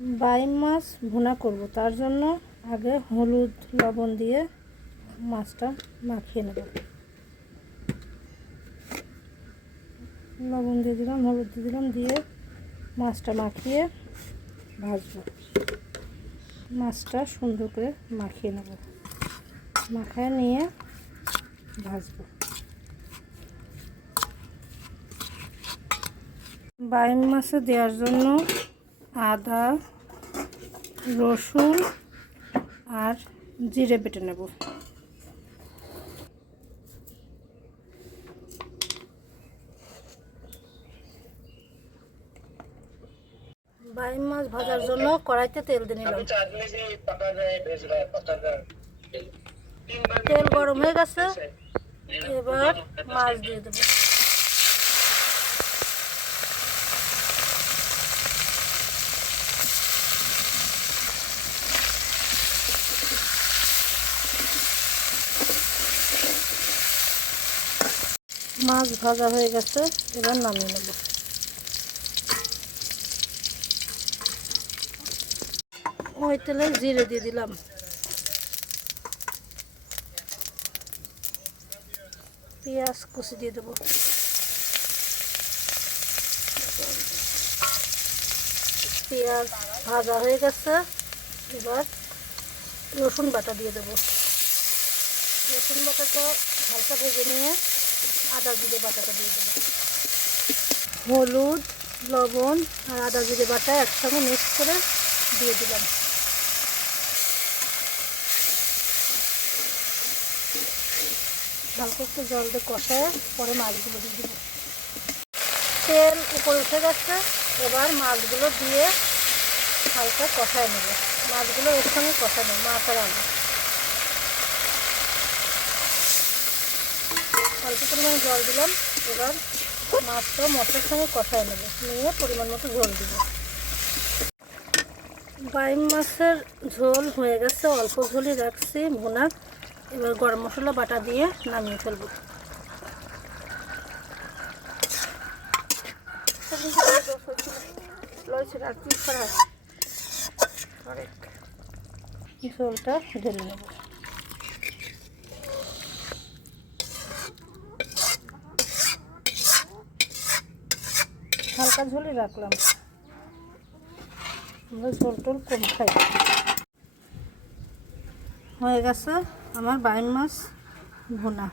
বাইম মাছ ভুনা করব, তার জন্য আগে হলুদ লবণ দিয়ে মাছটা মাখিয়ে নেব। লবণ দিয়ে দিলাম, হলুদ দিয়ে দিলাম, দিয়ে মাছটা মাখিয়ে ভাজবো। মাছটা সুন্দর করে মাখিয়ে নেব, মাখায় নিয়ে ভাজবো। বাইম মাছে দেওয়ার জন্য আদা, রসুন আর জিরে বেটে নেব। বাইম মাছ ভাজার জন্য কড়াইতে তেল দিয়ে নিলাম। তেল গরম হয়ে গেছে, এবার মাছ দিয়ে দেবো। মাছ ভাজা হয়ে গেছে, এবার নামিয়ে নেব। ওই তেলে জিরে দিয়ে দিলাম, পেঁয়াজ কুচি দিয়ে দেবো, পেঁয়াজ ভাজা হয়ে গেছে, এবার রসুন বাটা দিয়ে দেবো। রসুন বাটাটা হালকা ভেজে নিয়ে আদা জিরে বাটাটা দিয়ে দেবো। হলুদ, লবণ আর আদা জিরে বাটা একসঙ্গে মিক্স করে দিয়ে দিলাম। হালকা একটু জল দিয়ে কষায় পরে মাছগুলো দিয়ে দেবো। তেল উপরে উঠে গেছে, এবার মাছগুলো দিয়ে হালকা কষায় নেব। মাছগুলো এর সঙ্গে কষা নেব, মাছ আর আলু। অল্প পরিমাণে জল দিলাম, এবার মাছটা মশলার সঙ্গে কষায় নেব, নিয়ে পরিমাণ মতো ঝোল দেব। বাইম মাছের ঝোল হয়ে গেছে, অল্প ঝোলই রাখছি ভুনা। এবার গরম মশলা বাটা দিয়ে নামিয়ে ফেলব। ঝোলটা ঢেলে নেব। হালকা ঝোলই রাখলাম, আমরা ঝোল টোল কম খাই। হয়ে গেছে আমার বাইম মাছ ভুনা।